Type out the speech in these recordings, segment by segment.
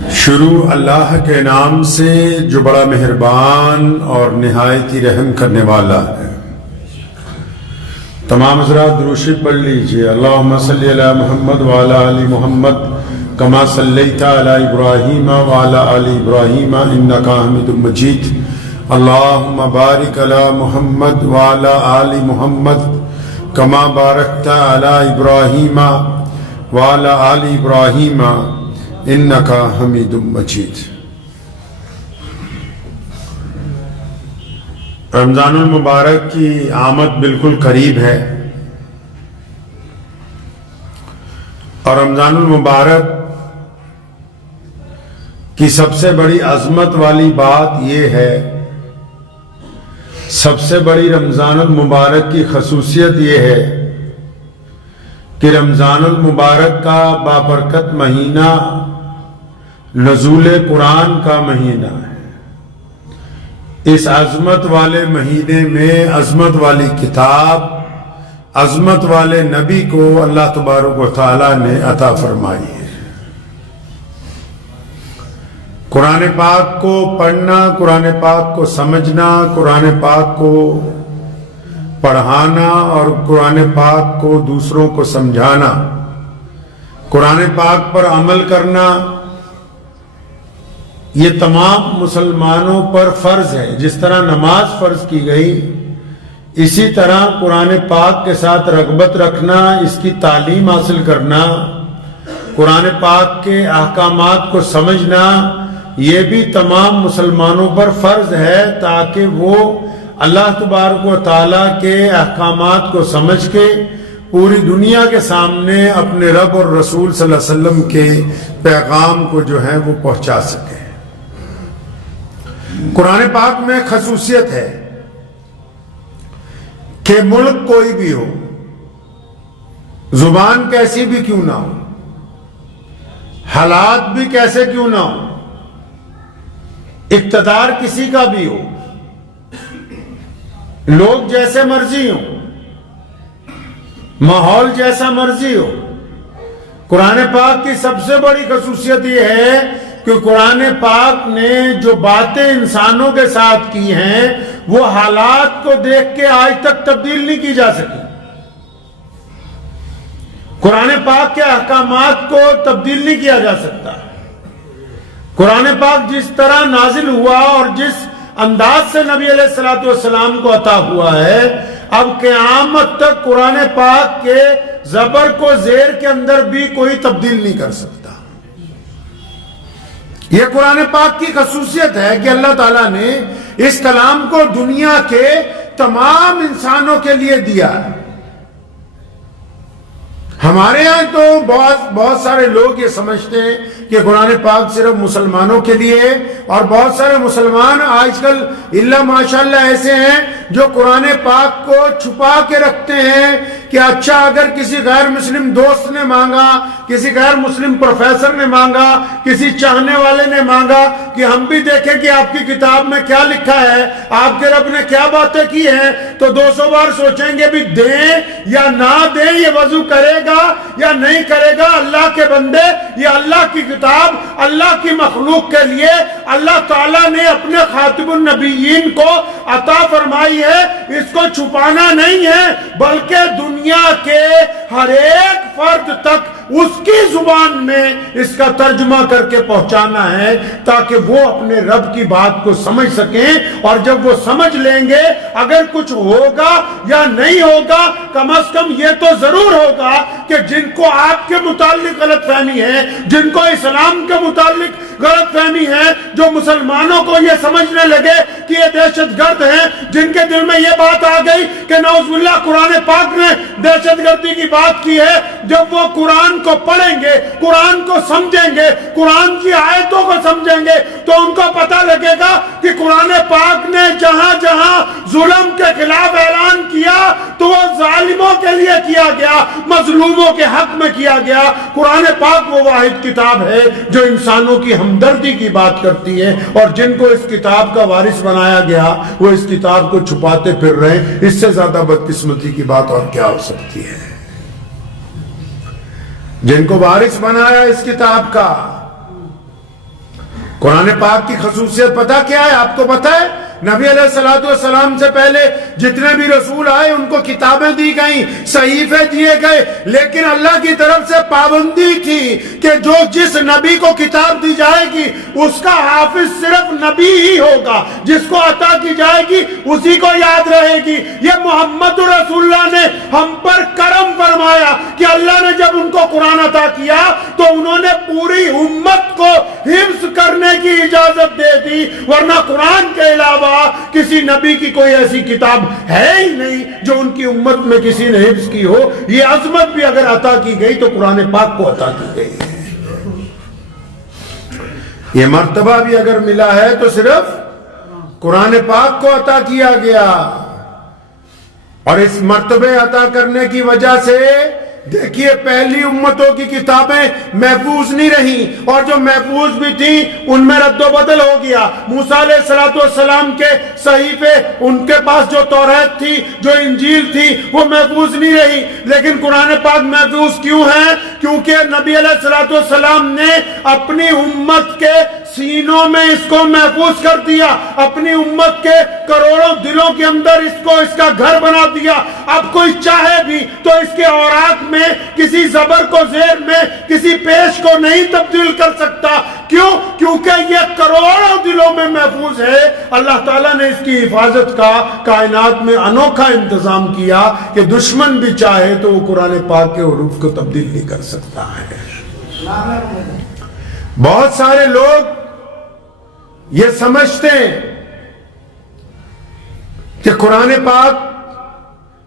شروع اللہ کے نام سے جو بڑا مہربان اور نہایت ہی رحم کرنے والا ہے۔ تمام حضرات درود شریف پڑھ لیجئے۔ اللہم صلی علی محمد وعلی آل محمد کما صلیت علی ابراہیم وعلی آل ابراہیم انکا حمید مجید۔ اللہم بارک علی محمد وعلی آل محمد کما بارکت علی ابراہیم وعلی آل ابراہیم انکا حمید مجید۔ رمضان المبارک کی آمد بالکل قریب ہے، اور رمضان المبارک کی سب سے بڑی عظمت والی بات یہ ہے، سب سے بڑی رمضان المبارک کی خصوصیت یہ ہے کہ رمضان المبارک کا بابرکت مہینہ نزول قرآن کا مہینہ ہے۔ اس عظمت والے مہینے میں عظمت والی کتاب، عظمت والے نبی کو اللہ تبارک و تعالیٰ نے عطا فرمائی ہے۔ قرآن پاک کو پڑھنا، قرآن پاک کو سمجھنا، قرآن پاک کو پڑھانا اور قرآن پاک کو دوسروں کو سمجھانا، قرآن پاک پر عمل کرنا، یہ تمام مسلمانوں پر فرض ہے۔ جس طرح نماز فرض کی گئی، اسی طرح قرآن پاک کے ساتھ رغبت رکھنا، اس کی تعلیم حاصل کرنا، قرآن پاک کے احکامات کو سمجھنا، یہ بھی تمام مسلمانوں پر فرض ہے، تاکہ وہ اللہ تبارک و تعالیٰ کے احکامات کو سمجھ کے پوری دنیا کے سامنے اپنے رب اور رسول صلی اللہ علیہ وسلم کے پیغام کو جو ہے وہ پہنچا سکے۔ قرآن پاک میں خصوصیت ہے کہ ملک کوئی بھی ہو، زبان کیسی بھی کیوں نہ ہو، حالات بھی کیسے کیوں نہ ہو، اقتدار کسی کا بھی ہو، لوگ جیسے مرضی ہو، ماحول جیسا مرضی ہو، قرآن پاک کی سب سے بڑی خصوصیت یہ ہے کہ قرآن پاک نے جو باتیں انسانوں کے ساتھ کی ہیں وہ حالات کو دیکھ کے آج تک تبدیل نہیں کی جا سکی۔ قرآن پاک کے احکامات کو تبدیل نہیں کیا جا سکتا۔ قرآن پاک جس طرح نازل ہوا اور جس انداز سے نبی علیہ السلام کو عطا ہوا ہے، اب قیامت تک قرآن پاک کے زبر کو زیر کے اندر بھی کوئی تبدیل نہیں کر سکتا۔ یہ قرآن پاک کی خصوصیت ہے کہ اللہ تعالیٰ نے اس کلام کو دنیا کے تمام انسانوں کے لیے دیا ہے۔ ہمارے ہاں تو بہت سارے لوگ یہ سمجھتے ہیں کہ قرآن پاک صرف مسلمانوں کے لیے ہے، اور بہت سارے مسلمان آج کل اللہ ماشاءاللہ ایسے ہیں جو قرآن پاک کو چھپا کے رکھتے ہیں کہ اچھا اگر کسی غیر مسلم دوست نے مانگا، کسی غیر مسلم پروفیسر نے مانگا، کسی چاہنے والے نے مانگا کہ ہم بھی دیکھیں کہ آپ کی کتاب میں کیا لکھا ہے، آپ کے رب نے کیا باتیں کی ہیں، تو 200 بار سوچیں گے بھی دیں یا نہ دیں، یہ وضو کرے گا یا نہیں کرے گا۔ اللہ کے بندے، یہ اللہ کی کتاب اللہ کی مخلوق کے لیے اللہ تعالیٰ نے اپنے خاتم النبیین کو عطا فرمائی ہے، اس کو چھپانا نہیں ہے، بلکہ دنیا کے ہر ایک فرد تک اس کی زبان میں اس کا ترجمہ کر کے پہنچانا ہے، تاکہ وہ اپنے رب کی بات کو سمجھ سکیں، اور جب وہ سمجھ لیں گے اگر کچھ ہوگا یا نہیں ہوگا، کم از کم یہ تو ضرور ہوگا کہ جن کو آپ کے متعلق غلط فہمی ہے، جن کو اسلام کے متعلق غلط فہمی ہے، جو مسلمانوں کو یہ سمجھنے لگے کہ یہ دہشت گرد ہیں، جن کے دل میں یہ بات آ گئی کہ نعوذ باللہ قرآن پاک نے دہشت گردی کی بات کی ہے، جب وہ قرآن کو پڑھیں گے، قرآن کو سمجھیں گے، قرآن کی آیتوں کو سمجھیں گے، تو ان کو پتہ لگے گا کہ قرآن پاک نے جہاں جہاں ظلم کے خلاف اعلان کیا تو وہ ظالموں کے لیے کیا گیا، مظلوموں کے حق میں کیا گیا۔ قرآن پاک وہ واحد کتاب ہے جو انسانوں کی ہمدردی کی بات کرتی ہے، اور جن کو اس کتاب کا وارث بنایا گیا وہ اس کتاب کو چھپاتے پھر رہے ہیں۔ اس سے زیادہ بدقسمتی کی بات اور کیا ہو سکتی ہے؟ جن کو وارث بنایا اس کتاب کا، قرآن پاک کی خصوصیت پتہ کیا ہے؟ آپ کو پتہ ہے نبی علیہ الصلوۃ والسلام سے پہلے جتنے بھی رسول آئے ان کو کتابیں دی گئیں، صحیفے دیے گئے، لیکن اللہ کی طرف سے پابندی تھی کہ جو جس نبی کو کتاب دی جائے گی اس کا حافظ صرف نبی ہی ہوگا، جس کو عطا کی جائے گی اسی کو یاد رہے گی۔ یہ محمد رسول اللہ نے ہم پر کرم فرمایا کہ اللہ نے جب ان کو قرآن عطا کیا تو انہوں نے پوری امت کو حفظ کرنے کی اجازت دے دی، ورنہ قرآن کے علاوہ کسی نبی کی کوئی ایسی کتاب ہے ہی نہیں جو ان کی امت میں کسی نے حفظ کی ہو۔ یہ عظمت بھی اگر عطا کی گئی تو قرآن پاک کو عطا کی گئی ہے، یہ مرتبہ بھی اگر ملا ہے تو صرف قرآن پاک کو عطا کیا گیا، اور اس مرتبے عطا کرنے کی وجہ سے دیکھیے پہلی امتوں کی کتابیں محفوظ نہیں رہیں، اور جو محفوظ بھی تھیں ان میں رد و بدل ہو گیا۔ موسیٰ علیہ السلام کے صحیفے، ان کے پاس جو توریت تھی، جو انجیل تھی، وہ محفوظ نہیں رہی، لیکن قرآن پاک محفوظ کیوں ہے؟ کیونکہ نبی علیہ السلام نے اپنی امت کے سینوں میں اس کو محفوظ کر دیا، اپنی امت کے کروڑوں دلوں کے اندر اس کا گھر بنا دیا۔ اب کوئی چاہے بھی تو اس کے اوراق میں کسی زبر کو زیر میں، کسی پیش کو نہیں تبدیل کر سکتا۔ کیوں؟ کیونکہ یہ کروڑوں دلوں میں محفوظ ہے۔ اللہ تعالیٰ نے اس کی حفاظت کا کائنات میں انوکھا انتظام کیا کہ دشمن بھی چاہے تو وہ قرآن پاک کے حروف کو تبدیل نہیں کر سکتا ہے۔ بہت سارے لوگ یہ سمجھتے ہیں کہ قرآن پاک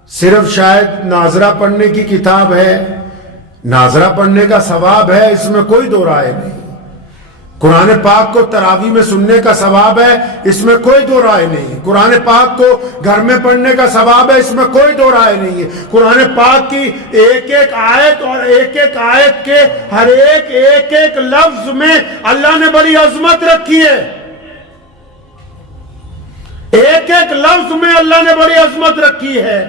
صرف شاید ناظرہ پڑھنے کی کتاب ہے، ناظرہ پڑھنے کا ثواب ہے، اس میں کوئی دو رائے نہیں۔ قرآن پاک کو تراویح میں سننے کا ثواب ہے، اس میں کوئی دو رائے نہیں۔ قرآن پاک کو گھر میں پڑھنے کا ثواب ہے، اس میں کوئی دو رائے نہیں ہے۔ قرآن پاک کی ایک ایک آیت اور ایک ایک آیت کے ہر ایک لفظ میں اللہ نے بڑی عظمت رکھی ہے، ایک ایک لفظ میں اللہ نے بڑی عظمت رکھی ہے۔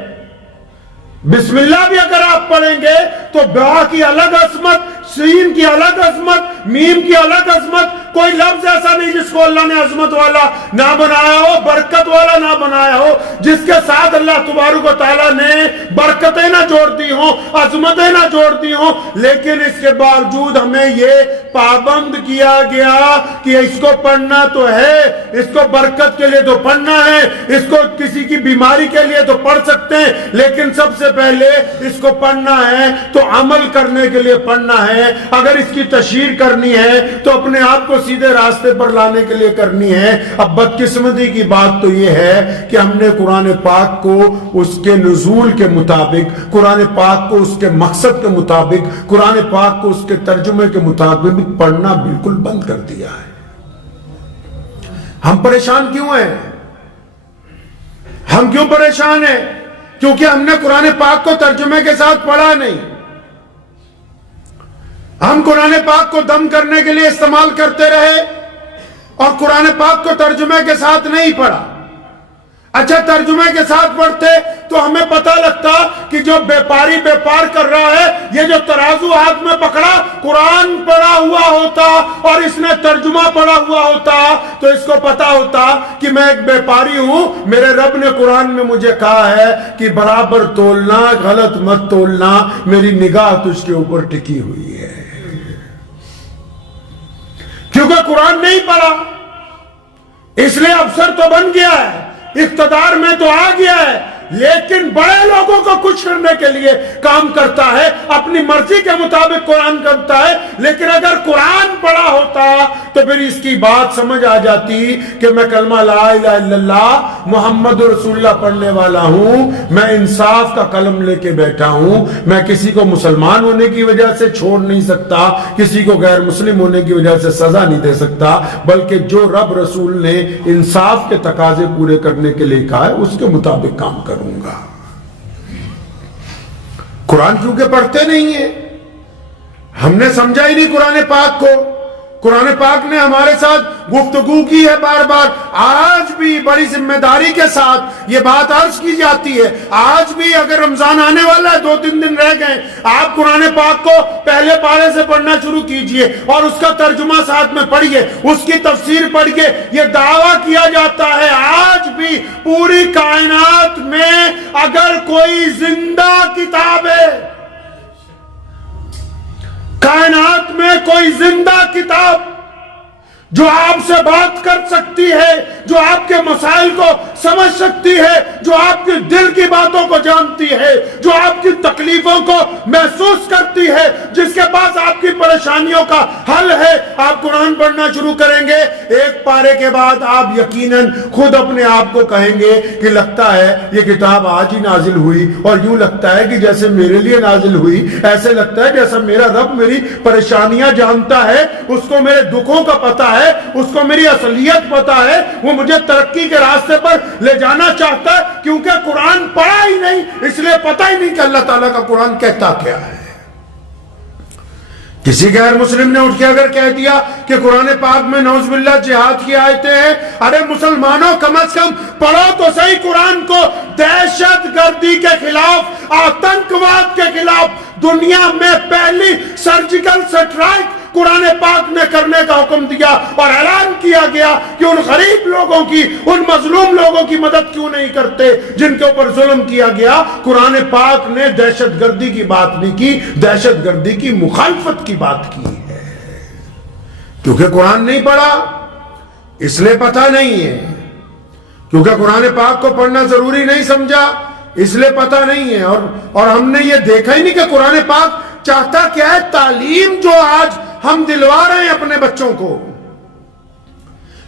بسم اللہ بھی اگر آپ پڑھیں گے تو با کی الگ عظمت، سین کی الگ عظمت، میم کی الگ عظمت، کوئی لفظ ایسا نہیں جس کو اللہ نے عظمت والا نہ بنایا ہو، برکت والا نہ بنایا ہو، جس کے ساتھ اللہ تبارک و تعالیٰ نے برکتیں نہ جوڑ دی ہوں، عظمتیں نہ جوڑ دی ہوں، لیکن اس کے باوجود ہمیں یہ پابند کیا گیا کہ اس کو پڑھنا تو ہے، اس کو برکت کے لیے تو پڑھنا ہے، اس کو کسی کی بیماری کے لیے تو پڑھ سکتے ہیں، لیکن سب سے پہلے اس کو پڑھنا ہے تو عمل کرنے کے لیے پڑھنا ہے۔ اگر اس کی تشہیر کرنی ہے تو اپنے آپ کو سیدھے راستے پر لانے کے لیے کرنی ہے۔ اب بدقسمتی کی بات تو یہ ہے کہ ہم نے قرآن پاک کو اس کے نزول کے مطابق، قرآن پاک کو اس کے مقصد کے مطابق، قرآن پاک کو اس کے ترجمے کے مطابق پڑھنا بالکل بند کر دیا ہے۔ ہم پریشان کیوں ہیں؟ ہم کیوں پریشان ہیں؟ کیونکہ ہم نے قرآن پاک کو ترجمے کے ساتھ پڑھا نہیں۔ ہم قرآن پاک کو دم کرنے کے لیے استعمال کرتے رہے اور قرآن پاک کو ترجمے کے ساتھ نہیں پڑھا۔ اچھا ترجمے کے ساتھ پڑھتے تو ہمیں پتہ لگتا کہ جو بیپاری بیپار کر رہا ہے، یہ جو ترازو ہاتھ میں پکڑا قرآن پڑھا ہوا ہوتا اور اس نے ترجمہ پڑھا ہوا ہوتا تو اس کو پتہ ہوتا کہ میں ایک بیپاری ہوں، میرے رب نے قرآن میں مجھے کہا ہے کہ برابر تولنا، غلط مت تولنا، میری نگاہ تجھ کے اوپر ٹکی ہوئی ہے۔ کیونکہ قرآن نہیں پڑھا اس لیے افسر تو بن گیا ہے، اقتدار میں تو آ گیا ہے، لیکن بڑے لوگوں کو کچھ کرنے کے لیے کام کرتا ہے، اپنی مرضی کے مطابق قرآن کرتا ہے۔ لیکن اگر قرآن پڑھا ہوتا تو پھر اس کی بات سمجھ آ جاتی کہ میں کلمہ لا الہ الا اللہ محمد رسول اللہ پڑھنے والا ہوں، میں انصاف کا قلم لے کے بیٹھا ہوں، میں کسی کو مسلمان ہونے کی وجہ سے چھوڑ نہیں سکتا، کسی کو غیر مسلم ہونے کی وجہ سے سزا نہیں دے سکتا، بلکہ جو رب رسول نے انصاف کے تقاضے پورے کرنے کے لیے کہا ہے اس کے مطابق کام کروں گا۔ قرآن کیونکہ پڑھتے نہیں ہیں، ہم نے سمجھا ہی نہیں قرآن پاک کو، قرآن پاک نے ہمارے ساتھ گفتگو کی ہے بار بار. آج بھی بڑی ذمہ داری کے ساتھ یہ بات عرض کی جاتی ہے. آج بھی اگر رمضان آنے والا ہے, 2-3 دن رہ گئے, آپ قرآن پاک کو پہلے پارے سے پڑھنا شروع کیجئے اور اس کا ترجمہ ساتھ میں پڑھیے, اس کی تفسیر پڑھیے. یہ دعویٰ کیا جاتا ہے آج بھی پوری کائنات میں اگر کوئی زندہ کتاب ہے, کائنات میں کوئی زندہ کتاب جو آپ سے بات کر سکتی ہے, جو آپ کے مسائل کو سمجھ سکتی ہے, جو آپ کے دل کی باتوں کو جانتی ہے, جو آپ کی تکلیفوں کو محسوس کرتی ہے, جس کے پاس آپ کی پریشانیوں کا حل ہے, آپ قرآن پڑھنا شروع کریں گے, ایک پارے کے بعد آپ یقیناً خود اپنے آپ کو کہیں گے کہ لگتا ہے یہ کتاب آج ہی نازل ہوئی, اور یوں لگتا ہے کہ جیسے میرے لیے نازل ہوئی, ایسے لگتا ہے جیسا میرا رب میری پریشانیاں جانتا ہے, اس کو میرے دکھوں کا پتہ ہے, اس کو میری اصلیت پتہ ہے, وہ مجھے ترقی کے راستے پر لے جانا چاہتا ہے, کیونکہ قرآن پڑھا ہی نہیں, اس لیے پتہ ہی نہیں کہ اللہ تعالیٰ کا قرآن کہتا کیا ہے. کسی غیر مسلم نے اٹھ کے اگر کہہ دیا کہ قرآن پاک میں نعوذ باللہ جہاد کی آیتیں ہیں, ارے مسلمانوں کم از کم پڑھو تو صحیح قرآن کو. دہشت گردی کے خلاف, آتنکواد کے خلاف دنیا میں پہلی سرجیکل سٹرائک قرآن پاک نے کرنے کا حکم دیا, اور اعلان کیا گیا کہ ان غریب لوگوں کی, ان مظلوم لوگوں کی مدد کیوں نہیں کرتے جن کے اوپر ظلم کیا گیا. قرآن پاک نے دہشت گردی کی بات نہیں کی, دہشت گردی کی مخالفت کی بات کی ہے. کیونکہ قرآن نہیں پڑھا اس لیے پتہ نہیں ہے, کیونکہ قرآن پاک کو پڑھنا ضروری نہیں سمجھا اس لیے پتہ نہیں ہے. اور ہم نے یہ دیکھا ہی نہیں کہ قرآن پاک چاہتا کیا ہے. تعلیم جو آج ہم دلوا رہے ہیں اپنے بچوں کو,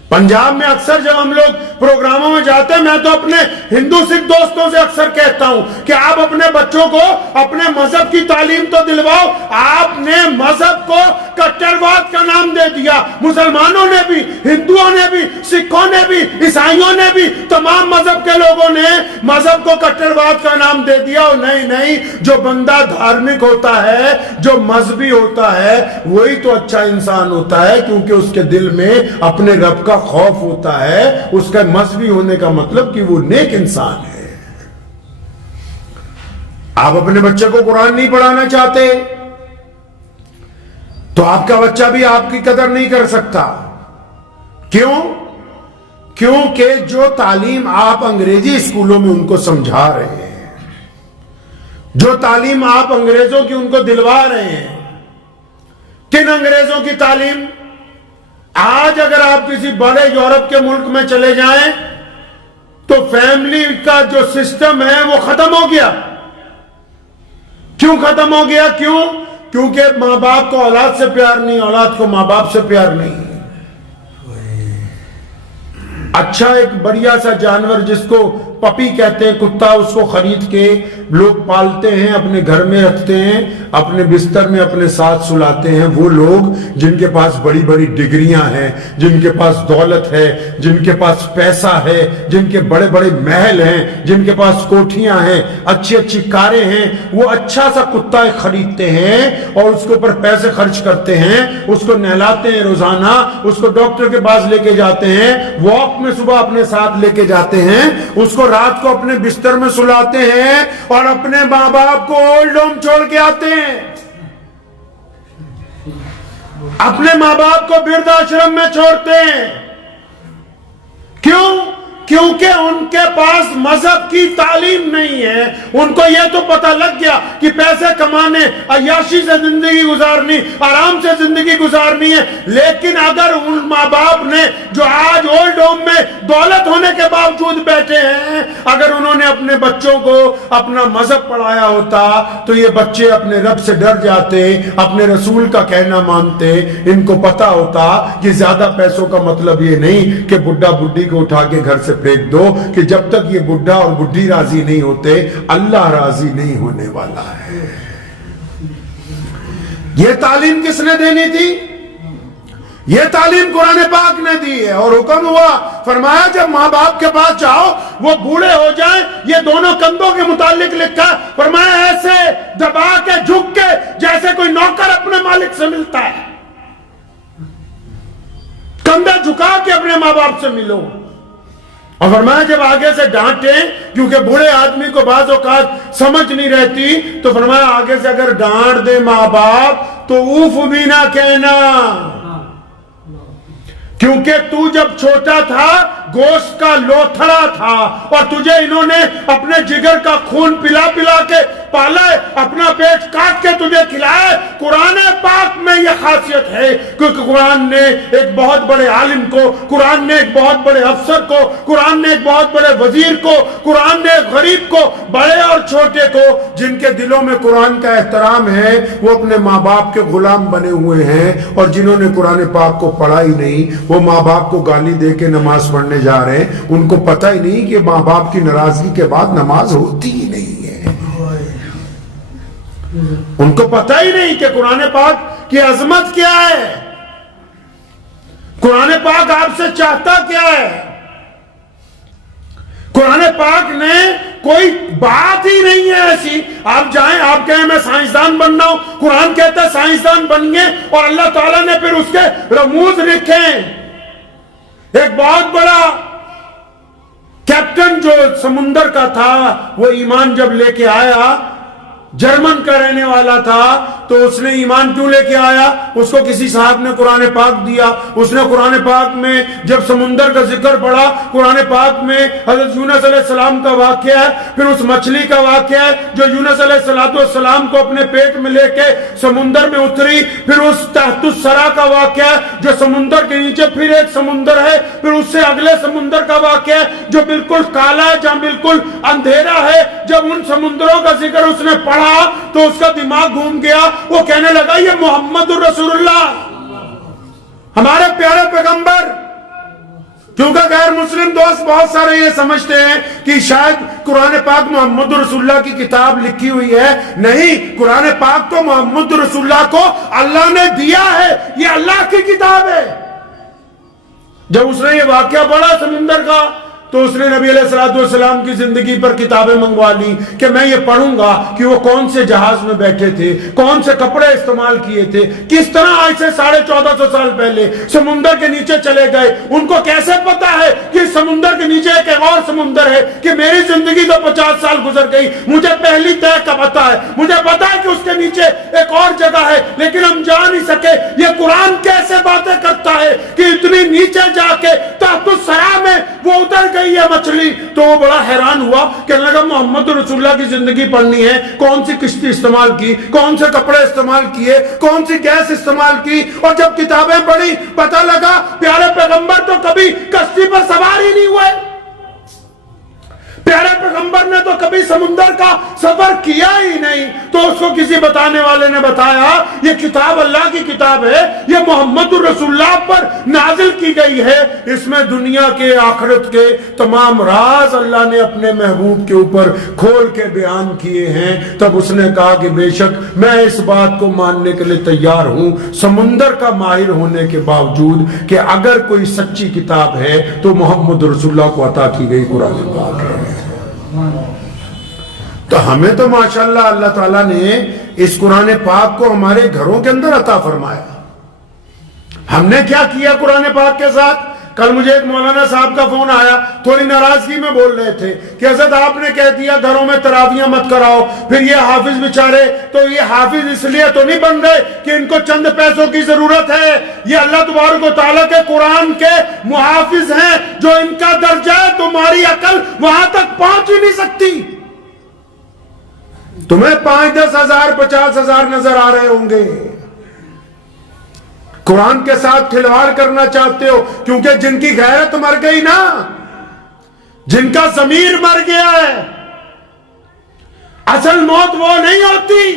پنجاب میں اکثر جب ہم لوگ پروگراموں میں جاتے ہیں, میں تو اپنے ہندو سکھ دوستوں سے اکثر کہتا ہوں کہ آپ اپنے بچوں کو اپنے مذہب کی تعلیم تو دلواؤ. آپ نے مذہب کو کٹرواد کا نام دے دیا. مسلمانوں نے بھی, ہندوؤں نے بھی, سکھوں نے بھی, عیسائیوں نے بھی, تمام مذہب کے لوگوں نے مذہب کو کٹرواد کا نام دے دیا. اور نہیں, جو بندہ دھارمک ہوتا ہے, جو مذہبی ہوتا ہے, وہی تو اچھا انسان ہوتا ہے, کیونکہ اس کے دل میں اپنے رب کا خوف ہوتا ہے. اس کا مذہبی ہونے کا مطلب کہ وہ نیک انسان ہے. آپ اپنے بچے کو قرآن نہیں پڑھانا چاہتے تو آپ کا بچہ بھی آپ کی قدر نہیں کر سکتا. کیوں؟ کیونکہ جو تعلیم آپ انگریزی اسکولوں میں ان کو سمجھا رہے ہیں, جو تعلیم آپ انگریزوں کی ان کو دلوا رہے ہیں, کن انگریزوں کی تعلیم؟ آج اگر آپ کسی بڑے یورپ کے ملک میں چلے جائیں تو فیملی کا جو سسٹم ہے وہ ختم ہو گیا. کیوں ختم ہو گیا؟ کیونکہ ماں باپ کو اولاد سے پیار نہیں, اولاد کو ماں باپ سے پیار نہیں. اچھا ایک بڑھیا سا جانور جس کو پپی کہتے ہیں, کتا, اس کو خرید کے لوگ پالتے ہیں, اپنے گھر میں رکھتے ہیں, اپنے بستر میں اپنے ساتھ سلاتے ہیں. وہ لوگ جن کے پاس بڑی بڑی ڈگریاں ہیں, جن کے پاس دولت ہے, جن کے پاس پیسہ ہے, جن کے بڑے بڑے محل ہیں, جن کے پاس کوٹھیاں ہیں, اچھی اچھی کاریں ہیں, وہ اچھا سا کتا خریدتے ہیں اور اس کے اوپر پیسے خرچ کرتے ہیں, اس کو نہلاتے ہیں روزانہ, اس کو ڈاکٹر کے پاس لے کے جاتے ہیں, واک میں صبح اپنے ساتھ لے کے جاتے ہیں, اس کو رات کو اپنے بستر میں سلاتے ہیں, اور اپنے ماں باپ کو اولڈ ہوم چھوڑ کے آتے ہیں. اپنے ماں باپ کو برد آشرم میں چھوڑتے ہیں. کیوں؟ کیونکہ ان کے پاس مذہب کی تعلیم نہیں ہے. ان کو یہ تو پتہ لگ گیا کہ پیسے کمانے, عیاشی سے زندگی گزارنی, آرام سے زندگی گزارنی ہے. لیکن اگر ان ماں باپ نے جو آج اولڈ ہوم میں دولت ہونے کے باوجود بیٹھے ہیں, اگر انہوں نے اپنے بچوں کو اپنا مذہب پڑھایا ہوتا تو یہ بچے اپنے رب سے ڈر جاتے, اپنے رسول کا کہنا مانتے. ان کو پتہ ہوتا کہ زیادہ پیسوں کا مطلب یہ نہیں کہ بڈھا بڈھی کو اٹھا کے گھر سے پھینک دو, کہ جب تک یہ بڈھا اور بڈھی راضی نہیں ہوتے اللہ راضی نہیں ہونے والا ہے. یہ تعلیم کس نے دینی تھی؟ یہ تعلیم قرآن پاک نے دی ہے. اور حکم ہوا, فرمایا جب ماں باپ کے پاس جاؤ وہ بوڑھے ہو جائیں, یہ دونوں کندھوں کے متعلق لکھا, فرمایا ایسے دبا کے جھک کے جیسے کوئی نوکر اپنے مالک سے ملتا ہے. جھکا کے اپنے ماں باپ سے ملو. اور فرمایا جب آگے سے ڈانٹیں، کیونکہ بوڑھے آدمی کو بعض اوقات سمجھ نہیں رہتی، تو فرمایا آگے سے اگر ڈانٹ دے ماں باپ تو اوف بھی نہ کہنا، کیونکہ تو جب چھوٹا تھا گوشت کا لوتھڑا تھا اور تجھے انہوں نے اپنے جگر کا خون پلا پلا کے پالا ہے، اپنا پیٹ کاٹ کے تجھے کھلایا ہے. قرآن پاک میں یہ خاصیت ہے، کیونکہ قرآن نے ایک بہت بڑے عالم کو، قرآن نے ایک بہت بڑے افسر کو، قرآن نے ایک بہت بڑے وزیر کو، قرآن نے ایک غریب کو، بڑے اور چھوٹے کو، جن کے دلوں میں قرآن کا احترام ہے، وہ اپنے ماں باپ کے غلام بنے ہوئے ہیں. اور جنہوں نے قرآن پاک کو پڑھا ہی نہیں، وہ ماں باپ کو گالی دے کے نماز پڑھنے جا رہے ہیں. ان کو پتہ ہی نہیں کہ ماں باپ کی ناراضگی کے بعد نماز ہوتی ہی نہیں ہے. ان کو پتہ ہی نہیں کہ قرآن پاک کی عظمت کیا ہے، قرآن پاک آپ سے چاہتا کیا ہے. قرآن پاک نے کوئی بات ہی نہیں ہے ایسی آپ جائیں آپ کہیں میں سائنسدان بننا ہوں، قرآن کہتا ہے سائنسدان بنیے، اور اللہ تعالیٰ نے پھر اس کے رموز لکھے. ایک بہت بڑا کیپٹن جو سمندر کا تھا، وہ ایمان جب لے کے آیا، جرمن کا رہنے والا تھا، تو اس نے ایمان کیوں لے کے آیا؟ اس کو کسی صاحب نے قرآن پاک دیا. اس نے قرآن پاک میں جب سمندر کا ذکر پڑھا، قرآن پاک میں حضرت یونس علیہ السلام کا واقعہ ہے، پھر اس مچھلی کا واقعہ ہے جو یونس علیہ السلام کو اپنے پیٹ میں لے کے سمندر میں اتری، پھر اس تحت الثری کا واقعہ ہے جو سمندر کے نیچے پھر ایک سمندر ہے، پھر اس سے اگلے سمندر کا واقعہ ہے جو بالکل کالا ہے، جہاں بالکل اندھیرا ہے. جب ان سمندروں کا ذکر اس نے پڑھا تو اس کا دماغ گھوم گیا. وہ کہنے لگا یہ محمد الرسول اللہ، ہمارے پیارے پیغمبر. کیونکہ غیر مسلم دوست بہت سارے یہ سمجھتے ہیں کہ شاید قرآن پاک محمد رسول اللہ کی کتاب لکھی ہوئی ہے. نہیں، قرآن پاک تو محمد رسول اللہ کو اللہ نے دیا ہے، یہ اللہ کی کتاب ہے. جب اس نے یہ واقعہ پڑھا سمندر کا، تو اس نے نبی علیہ السلام کی زندگی پر کتابیں منگوا لی کہ میں یہ پڑھوں گا کہ وہ کون سے جہاز میں بیٹھے تھے، کون سے کپڑے استعمال کیے تھے، کس طرح آج سے 1450 سال پہلے سمندر کے نیچے چلے گئے. ان کو کیسے پتا ہے کہ سمندر کے نیچے ایک اور سمندر ہے؟ کہ میری زندگی تو 50 سال گزر گئی، مجھے پہلی طے کا پتا ہے، مجھے پتا ہے کہ اس کے نیچے ایک اور جگہ ہے، لیکن ہم جا نہیں سکے. یہ قرآن کیسے باتیں کرتا ہے کہ اتنی نیچے جا کے تحت الثری میں وہ اتر گئی ہے مچھلی. تو وہ بڑا حیران ہوا کہ لگا محمد رسول اللہ کی زندگی پڑھنی ہے، کون سی کشتی استعمال کی، کون سے کپڑے استعمال کیے، کون سی گیس استعمال کی. اور جب کتابیں پڑھی پتہ لگا پیارے پیغمبر تو کبھی کشتی پر سوار ہی نہیں ہوئے، پیارے پیغمبر نے تو کبھی سمندر کا سفر کیا ہی نہیں. تو اس کو کسی بتانے والے نے بتایا یہ کتاب اللہ کی کتاب ہے، یہ محمد الرسول اللہ پر نازل کی گئی ہے، اس میں دنیا کے آخرت کے تمام راز اللہ نے اپنے محبوب کے اوپر کھول کے بیان کیے ہیں. تب اس نے کہا کہ بے شک میں اس بات کو ماننے کے لیے تیار ہوں، سمندر کا ماہر ہونے کے باوجود، کہ اگر کوئی سچی کتاب ہے تو محمد رسول اللہ کو عطا کی گئی قرآن پاک ہے. تو ہمیں تو ماشاءاللہ اللہ تعالیٰ نے اس قرآن پاک کو ہمارے گھروں کے اندر عطا فرمایا. ہم نے کیا کیا قرآن پاک کے ساتھ؟ کل مجھے ایک مولانا صاحب کا فون آیا، تھوڑی ناراضگی میں بول رہے تھے کہ حضرت آپ نے کہہ دیا گھروں میں تراویاں مت کراؤ، پھر یہ حافظ بیچارے، تو یہ حافظ اس لیے تو نہیں بن گئے کہ ان کو چند پیسوں کی ضرورت ہے، یہ اللہ تبارک و تعالیٰ کے قرآن کے محافظ ہیں، جو ان کا درجہ ہے تمہاری عقل وہاں تک پہنچ ہی نہیں سکتی. تمہیں 5-10 ہزار 50 ہزار نظر آ رہے ہوں گے، قرآن کے ساتھ کھلواڑ کرنا چاہتے ہو، کیونکہ جن کی غیرت مر گئی نا، جن کا ضمیر مر گیا ہے. اصل موت وہ نہیں ہوتی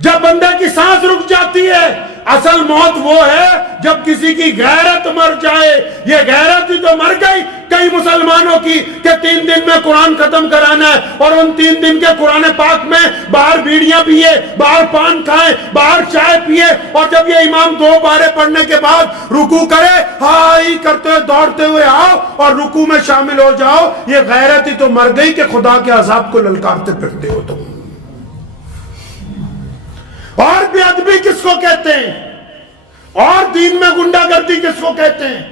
جب بندے کی سانس رک جاتی ہے، اصل موت وہ ہے جب کسی کی غیرت مر جائے. یہ غیرت ہی تو مر گئی کئی مسلمانوں کی کہ 3 دن میں قرآن ختم کرانا ہے، اور ان 3 دن کے قرآن پاک میں باہر بیڑیاں پیے، باہر پان کھائیں، باہر چائے پیے، اور جب یہ امام 2 بارے پڑھنے کے بعد رکوع کرے، ہائی کرتے ہوئے دوڑتے ہوئے آؤ اور رکوع میں شامل ہو جاؤ. یہ غیرت ہی تو مر گئی کہ خدا کے عذاب کو للکارتے پھرتے ہو تم. اور بے ادبی کس کو کہتے ہیں؟ اور دین میں گنڈا گردی کس کو کہتے ہیں؟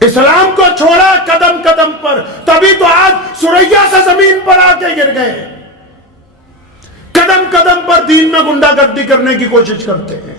اسلام کو چھوڑا قدم قدم پر، تبھی تو آج سریا سے زمین پر آ کے گر گئے۔ قدم قدم پر دین میں گنڈا گردی کرنے کی کوشش کرتے ہیں۔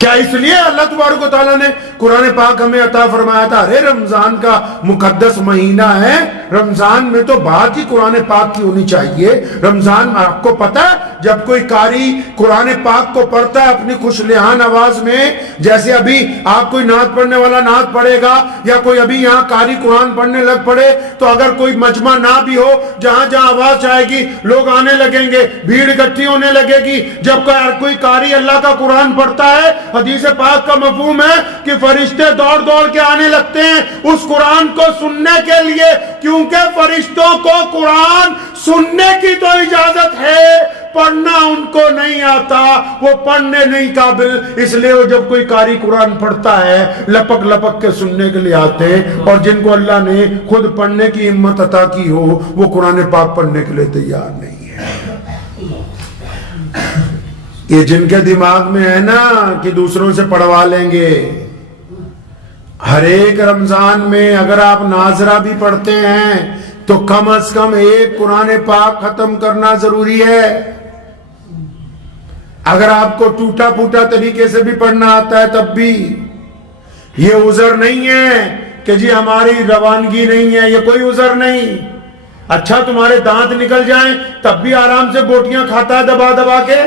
کیا اس لیے اللہ تبارک و تعالیٰ نے قرآن پاک ہمیں عطا فرمایا تھا؟ ارے رمضان کا مقدس مہینہ ہے، رمضان میں تو بات ہی قرآن پاک کی ہونی چاہیے۔ رمضان میں آپ کو پتا ہے جب کوئی قاری قرآن پاک کو پڑھتا ہے اپنی خوش لحان آواز میں، جیسے ابھی آپ کوئی نعت پڑھنے والا نعت پڑھے گا یا کوئی ابھی یہاں قاری قرآن پڑھنے لگ پڑے، تو اگر کوئی مجمع نہ بھی ہو، جہاں جہاں آواز جائے گی لوگ آنے لگیں گے، بھیڑ اکٹھی ہونے لگے گی۔ جب کوئی قاری اللہ کا قرآن پڑھتا ہے، حدیث پاک کا مفہوم ہے کہ فرشتے دوڑ دوڑ کے آنے لگتے ہیں اس قرآن کو سننے کے لیے، کیونکہ فرشتوں کو قرآن سننے کی تو اجازت ہے، پڑھنا ان کو نہیں آتا، وہ پڑھنے نہیں قابل، اس لیے وہ جب کوئی قاری قرآن پڑھتا ہے لپک لپک کے سننے کے لیے آتے ہیں، اور جن کو اللہ نے خود پڑھنے کی ہمت عطا کی ہو وہ قرآن پاک پڑھنے کے لیے تیار نہیں ہے۔ یہ جن کے دماغ میں ہے نا کہ دوسروں سے پڑھوا لیں گے، ہر ایک رمضان میں اگر آپ ناظرہ بھی پڑھتے ہیں تو کم از کم ایک قرآن پاک ختم کرنا ضروری ہے۔ اگر آپ کو ٹوٹا پھوٹا طریقے سے بھی پڑھنا آتا ہے تب بھی یہ عذر نہیں ہے کہ جی ہماری روانگی نہیں ہے، یہ کوئی عذر نہیں۔ اچھا تمہارے دانت نکل جائیں تب بھی آرام سے گوٹیاں کھاتا ہے دبا دبا کے۔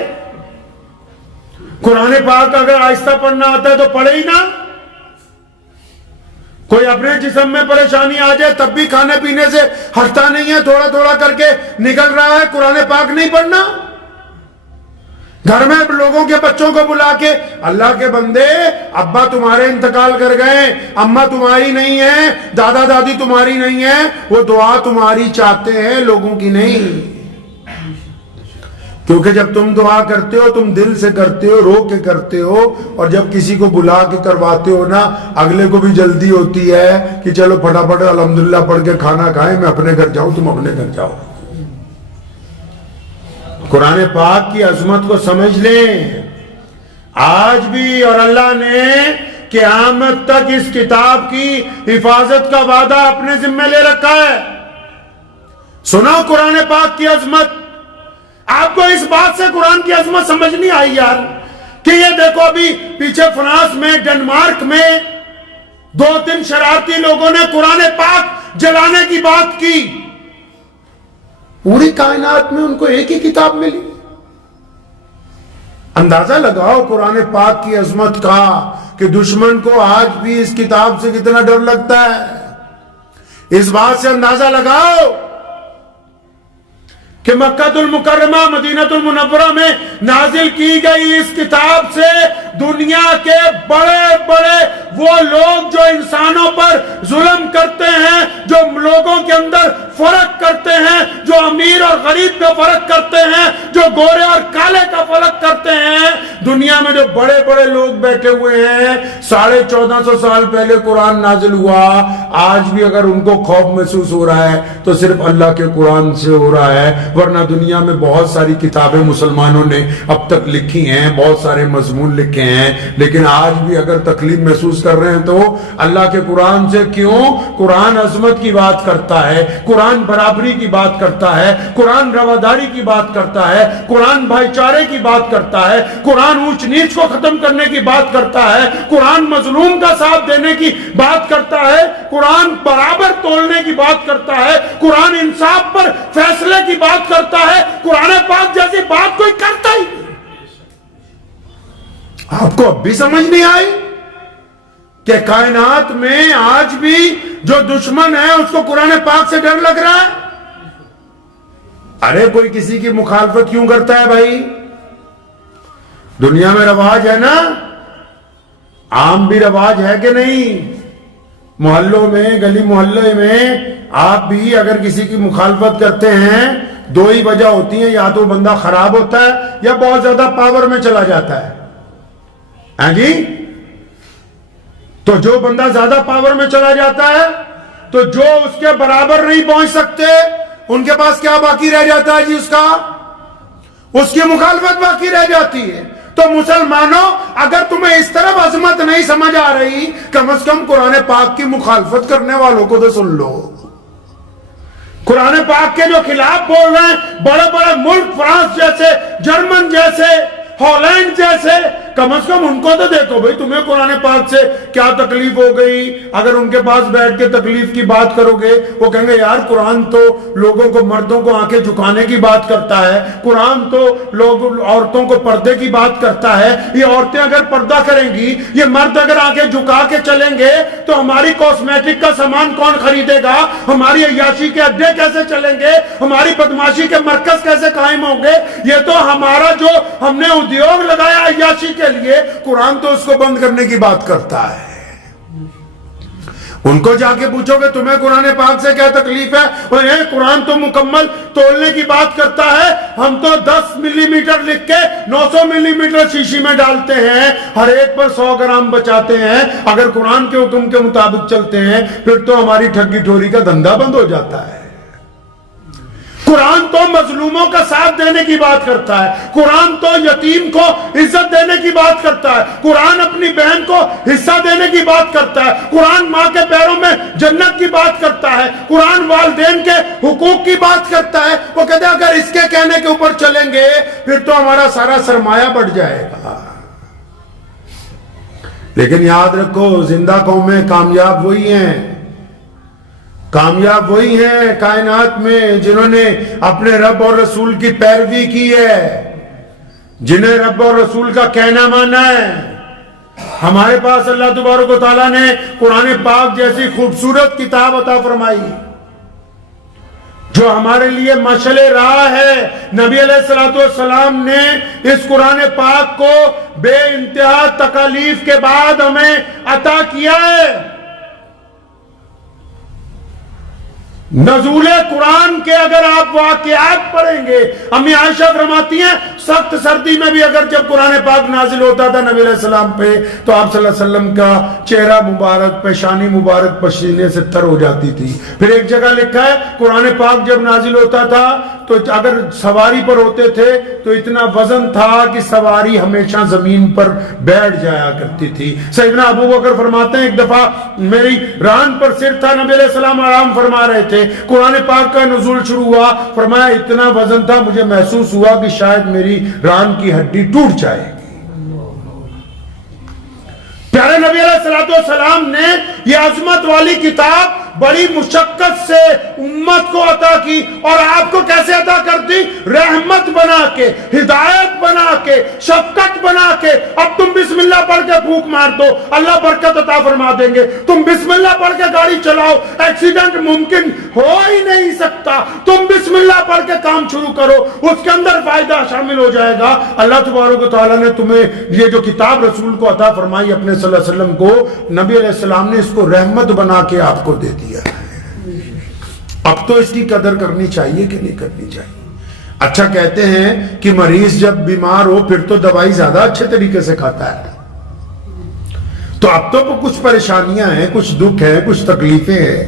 قرآن پاک اگر آہستہ پڑھنا آتا ہے تو پڑھے ہی نا۔ کوئی اپنے جسم میں پریشانی آ جائے تب بھی کھانے پینے سے ہٹتا نہیں ہے، تھوڑا تھوڑا کر کے نکل رہا ہے، قرآن پاک نہیں پڑھنا۔ گھر میں لوگوں کے بچوں کو بلا کے اللہ کے بندے ابا تمہارے انتقال کر گئے، اماں تمہاری نہیں ہے، دادا دادی تمہاری نہیں ہے، وہ دعا تمہاری چاہتے ہیں لوگوں کی نہیں۔ کیونکہ جب تم دعا کرتے ہو تم دل سے کرتے ہو، رو کے کرتے ہو، اور جب کسی کو بلا کے کرواتے ہو نا اگلے کو بھی جلدی ہوتی ہے کہ چلو پھٹافٹ الحمدللہ پڑھ کے کھانا کھائیں، میں اپنے گھر جاؤں تم اپنے گھر جاؤ۔ قرآن پاک کی عظمت کو سمجھ لیں آج بھی، اور اللہ نے قیامت تک اس کتاب کی حفاظت کا وعدہ اپنے ذمہ لے رکھا ہے۔ سنو قرآن پاک کی عظمت۔ آپ کو اس بات سے قرآن کی عظمت سمجھ نہیں آئی یار کہ یہ دیکھو ابھی پیچھے فرانس میں، ڈنمارک میں 2-3 شرارتی لوگوں نے قرآن پاک جلانے کی بات کی، پوری کائنات میں ان کو ایک ہی کتاب ملی۔ اندازہ لگاؤ قرآن پاک کی عظمت کا کہ دشمن کو آج بھی اس کتاب سے کتنا ڈر لگتا ہے۔ اس بات سے اندازہ لگاؤ کہ مکہ المکرمہ مدینہ المنورہ میں نازل کی گئی اس کتاب سے دنیا کے بڑے بڑے وہ لوگ جو انسانوں پر ظلم کرتے ہیں، جو لوگوں کے اندر فرق کرتے ہیں، جو امیر اور غریب کا فرق کرتے ہیں، جو گورے اور کالے کا فرق کرتے ہیں، دنیا میں جو بڑے بڑے لوگ بیٹھے ہوئے ہیں، 1450 سال پہلے قرآن نازل ہوا، آج بھی اگر ان کو خوف محسوس ہو رہا ہے تو صرف اللہ کے قرآن سے ہو رہا ہے، ورنہ دنیا میں بہت ساری کتابیں مسلمانوں نے اب تک لکھی ہیں، بہت سارے مضمون لکھے ہیں، لیکن آج بھی اگر تکلیف محسوس کر رہے ہیں تو اللہ کے قرآن سے۔ کیوں؟ قرآن عظمت کی بات کرتا ہے، قرآن برابری کی بات کرتا ہے، قرآن رواداری کی بات کرتا ہے، قرآن بھائی چارے کی بات کرتا ہے، قرآن اونچ نیچ کو ختم کرنے کی بات کرتا ہے، قرآن مظلوم کا ساتھ دینے کی بات کرتا ہے، قرآن برابر تولنے کی بات کرتا ہے، قرآن انصاف پر فیصلے کی بات کرتا ہے۔ قرآن پاک جیسی بات کوئی کرتا ہی نہیں۔ آپ کو اب بھی سمجھ نہیں آئی کہ کائنات میں آج بھی جو دشمن ہے اس کو قرآن پاک سے ڈر لگ رہا ہے؟ ارے کوئی کسی کی مخالفت کیوں کرتا ہے بھائی؟ دنیا میں رواج ہے نا، عام بھی رواج ہے کہ نہیں؟ محلوں میں، گلی محلے میں آپ بھی اگر کسی کی مخالفت کرتے ہیں 2 ہی وجہ ہوتی ہیں، یا تو بندہ خراب ہوتا ہے یا بہت زیادہ پاور میں چلا جاتا ہے۔ ہاں جی، تو جو بندہ زیادہ پاور میں چلا جاتا ہے تو جو اس کے برابر نہیں پہنچ سکتے ان کے پاس کیا باقی رہ جاتا ہے جی؟ اس کی مخالفت باقی رہ جاتی ہے۔ تو مسلمانوں اگر تمہیں اس طرف عظمت نہیں سمجھ آ رہی، کم از کم قرآن پاک کی مخالفت کرنے والوں کو تو سن لو۔ قرآن پاک کے جو خلاف بول رہے ہیں بڑے بڑے ملک، فرانس جیسے، جرمن جیسے، ہالینڈ جیسے، کم از کم ان کو تو دیکھو بھئی تمہیں قرآن پاک سے کیا تکلیف ہو گئی۔ اگر ان کے پاس بیٹھ کے تکلیف کی بات کرو گے وہ کہیں گے یار قرآن تو لوگوں کو، مردوں کو آنکھیں جھکانے کی بات کرتا ہے، قرآن تو عورتوں کو پردے کی بات کرتا ہے، یہ عورتیں اگر پردہ کریں گی، یہ مرد اگر آنکھیں جھکا کے چلیں گے تو ہماری کاسمیٹک کا سامان کون خریدے گا، ہماری عیاشی کے اڈے کیسے چلیں گے، ہماری بدماشی کے مرکز کیسے قائم ہوں گے۔ یہ تو ہمارا جو ہم نے ادیوگ لگایا عیاشی کے لیے، قرآن تو اس کو بند کرنے کی بات کرتا ہے۔ ان کو جا کے پوچھو کہ تمہیں قرآن پاک سے کیا تکلیف ہے، وہ قرآن تو مکمل تولنے کی بات کرتا ہے، ہم تو 10 ملی میٹر لکھ کے 900 ملی میٹر شیشی میں ڈالتے ہیں، ہر ایک پر 100 گرام بچاتے ہیں۔ اگر قرآن کے حکم کے مطابق چلتے ہیں پھر تو ہماری ٹھگی ٹھوری کا دھندا بند ہو جاتا ہے۔ قرآن تو مظلوموں کا ساتھ دینے کی بات کرتا ہے، قرآن تو یتیم کو عزت دینے کی بات کرتا ہے، قرآن اپنی بہن کو حصہ دینے کی بات کرتا ہے، قرآن ماں کے پیروں میں جنت کی بات کرتا ہے، قرآن والدین کے حقوق کی بات کرتا ہے۔ وہ کہتے ہیں اگر اس کے کہنے کے اوپر چلیں گے پھر تو ہمارا سارا سرمایہ بڑھ جائے گا۔ لیکن یاد رکھو زندہ قومیں کامیاب وہی ہیں، کامیاب وہی ہیں کائنات میں جنہوں نے اپنے رب اور رسول کی پیروی کی ہے، جنہیں رب اور رسول کا کہنا مانا ہے۔ ہمارے پاس اللہ تبارک و تعالیٰ نے قرآن پاک جیسی خوبصورت کتاب عطا فرمائی جو ہمارے لیے مشعل راہ ہے۔ نبی علیہ السلام نے اس قرآن پاک کو بے انتہا تکالیف کے بعد ہمیں عطا کیا ہے۔ نزول قرآن کے اگر آپ واقعات پڑھیں گے، امی عائشہ فرماتی ہیں سخت سردی میں بھی اگر جب قرآن پاک نازل ہوتا تھا نبی علیہ السلام پہ تو آپ صلی اللہ علیہ وسلم کا چہرہ مبارک، پیشانی مبارک پسینے سے تر ہو جاتی تھی۔ پھر ایک جگہ لکھا ہے قرآن پاک جب نازل ہوتا تھا تو اگر سواری پر ہوتے تھے تو اتنا وزن تھا کہ سواری ہمیشہ زمین پر بیٹھ جایا کرتی تھی۔ سیدنا ابو بکر فرماتے ہیں ایک دفعہ میری ران پر سر تھا، نبی علیہ السلام آرام فرما رہے تھے، قرآن پاک کا نزول شروع ہوا، فرمایا اتنا وزن تھا مجھے محسوس ہوا کہ شاید میری ران کی ہڈی ٹوٹ جائے گی۔ پیارے نبی علیہ السلام نے یہ عظمت والی کتاب بڑی مشقت سے امت کو عطا کی، اور آپ کو کیسے عطا کر دی؟ رحمت بنا کے، ہدایت بنا کے، شفقت بنا کے۔ اب تم بسم اللہ پڑھ کے پھونک مار دو، اللہ برکت عطا فرما دیں گے۔ تم بسم اللہ پڑھ کے گاڑی چلاؤ، ایکسیڈنٹ ممکن ہو ہی نہیں سکتا۔ تم بسم اللہ پڑھ کے کام شروع کرو، اس کے اندر فائدہ شامل ہو جائے گا۔ اللہ تبارک و تعالیٰ نے تمہیں یہ جو کتاب رسول کو عطا فرمائی اپنے صلی اللہ علیہ وسلم کو، نبی علیہ السلام نے اس کو رحمت بنا کے آپ کو دے دیا۔ اب تو اس کی قدر کرنی چاہیے کہ نہیں کرنی چاہیے؟ اچھا کہتے ہیں کہ مریض جب بیمار ہو پھر تو دوائی زیادہ اچھے طریقے سے کھاتا ہے، تو اب تو کچھ پریشانیاں ہیں، کچھ دکھ ہیں، کچھ تکلیفیں ہیں،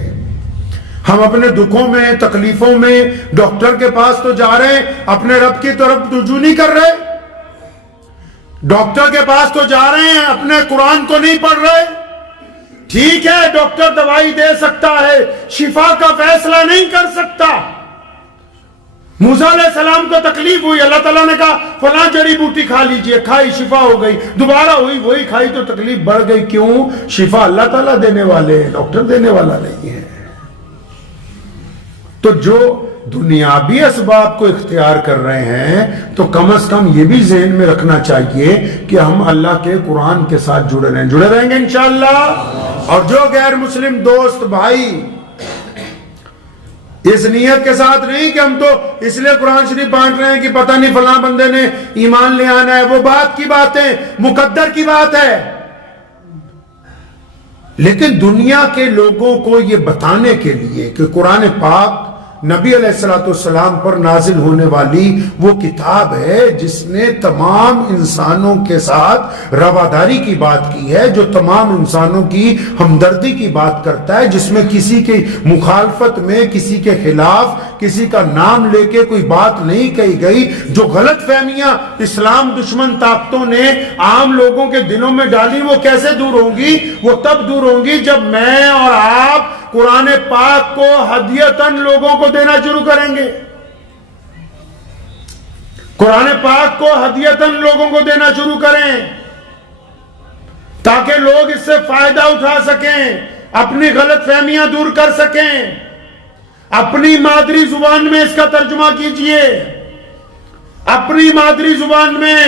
ہم اپنے دکھوں میں تکلیفوں میں ڈاکٹر کے پاس تو جا رہے ہیں، اپنے رب کی طرف رجوع نہیں کر رہے، ڈاکٹر کے پاس تو جا رہے ہیں اپنے قرآن کو نہیں پڑھ رہے۔ ٹھیک ہے ڈاکٹر دوائی دے سکتا ہے، شفا کا فیصلہ نہیں کر سکتا۔ موسیٰ علیہ السلام کو تکلیف ہوئی، اللہ تعالیٰ نے کہا فلاں جڑی بوٹی کھا لیجئے، کھائی شفا ہو گئی، دوبارہ ہوئی وہی کھائی تو تکلیف بڑھ گئی۔ کیوں؟ شفا اللہ تعالیٰ دینے والے ہیں، ڈاکٹر دینے والا نہیں ہے۔ تو جو دنیاوی اسباب کو اختیار کر رہے ہیں تو کم از کم یہ بھی ذہن میں رکھنا چاہیے کہ ہم اللہ کے قرآن کے ساتھ جڑے رہیں گے انشاءاللہ۔ اور جو غیر مسلم دوست بھائی اس نیت کے ساتھ نہیں کہ ہم تو اس لیے قرآن شریف بانٹ رہے ہیں کہ پتہ نہیں فلاں بندے نے ایمان لے آنا ہے، وہ بات کی بات ہے، مقدر کی بات ہے، لیکن دنیا کے لوگوں کو یہ بتانے کے لیے کہ قرآن پاک نبی علیہ السلام پر نازل ہونے والی وہ کتاب ہے جس نے تمام انسانوں کے ساتھ رواداری کی بات کی ہے، جو تمام انسانوں کی ہمدردی کی بات کرتا ہے، جس میں کسی کی مخالفت میں، کسی کے خلاف کسی کا نام لے کے کوئی بات نہیں کہی گئی. جو غلط فہمیاں اسلام دشمن طاقتوں نے عام لوگوں کے دلوں میں ڈالی وہ کیسے دور ہوں گی؟ وہ تب دور ہوں گی جب میں اور آپ قرآن پاک کو ہدیتاً لوگوں کو دینا شروع کریں گے. قرآن پاک کو ہدیتاً لوگوں کو دینا شروع کریں تاکہ لوگ اس سے فائدہ اٹھا سکیں، اپنی غلط فہمیاں دور کر سکیں. اپنی مادری زبان میں اس کا ترجمہ کیجئے، اپنی مادری زبان میں.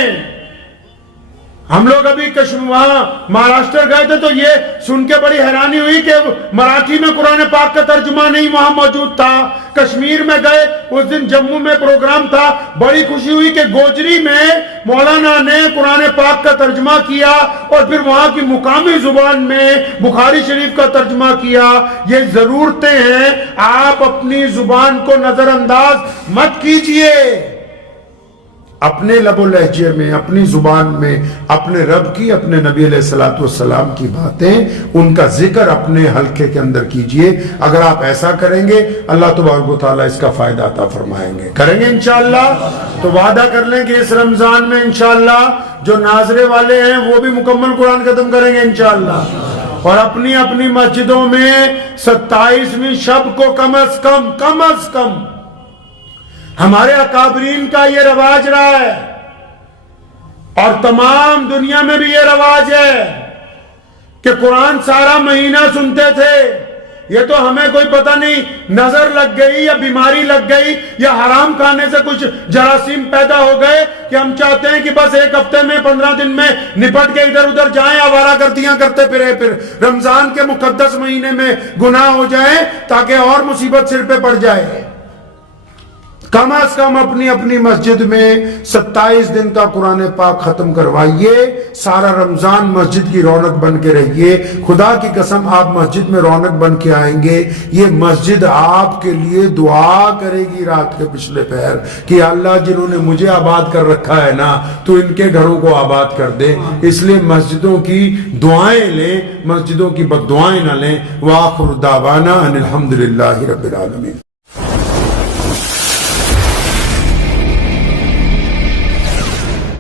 ہم لوگ ابھی وہاں مہاراشٹر گئے تھے تو یہ سن کے بڑی حیرانی ہوئی کہ مراٹھی میں قرآن پاک کا ترجمہ نہیں وہاں موجود تھا. کشمیر میں گئے، اس دن جموں میں پروگرام تھا، بڑی خوشی ہوئی کہ گوجری میں مولانا نے قرآن پاک کا ترجمہ کیا اور پھر وہاں کی مقامی زبان میں بخاری شریف کا ترجمہ کیا. یہ ضرورتیں ہیں، آپ اپنی زبان کو نظر انداز مت کیجئے. اپنے لب و لہجے میں، اپنی زبان میں اپنے رب کی، اپنے نبی علیہ الصلوۃ والسلام کی باتیں، ان کا ذکر اپنے حلقے کے اندر کیجئے. اگر آپ ایسا کریں گے اللہ تبارک و تعالیٰ اس کا فائدہ عطا فرمائیں گے. کریں گے انشاءاللہ؟ تو وعدہ کر لیں کہ اس رمضان میں انشاءاللہ جو ناظرے والے ہیں وہ بھی مکمل قرآن ختم کریں گے انشاءاللہ. اور اپنی اپنی مسجدوں میں 27ویں شب کو کم از کم ہمارے اکابرین کا یہ رواج رہا ہے اور تمام دنیا میں بھی یہ رواج ہے کہ قرآن سارا مہینہ سنتے تھے. یہ تو ہمیں کوئی پتہ نہیں نظر لگ گئی یا بیماری لگ گئی یا حرام کھانے سے کچھ جراثیم پیدا ہو گئے کہ ہم چاہتے ہیں کہ بس ایک ہفتے میں 15 دن میں نپٹ کے ادھر ادھر جائیں، آوارہ گردیاں کرتے پھرے، پھر رمضان کے مقدس مہینے میں گناہ ہو جائیں تاکہ اور مصیبت سر پہ پڑ جائے. کم از کم اپنی اپنی مسجد میں 27 دن کا قرآن پاک ختم کروائیے. سارا رمضان مسجد کی رونق بن کے رہیے. خدا کی قسم آپ مسجد میں رونق بن کے آئیں گے. یہ مسجد آپ کے لیے دعا کرے گی رات کے پچھلے پہر کہ اللہ جنہوں نے مجھے آباد کر رکھا ہے نا تو ان کے گھروں کو آباد کر دے. اس لیے مسجدوں کی دعائیں لیں، مسجدوں کی بد دعائیں نہ لیں. وآخر دعوانا ان الحمدللہ رب العالمین.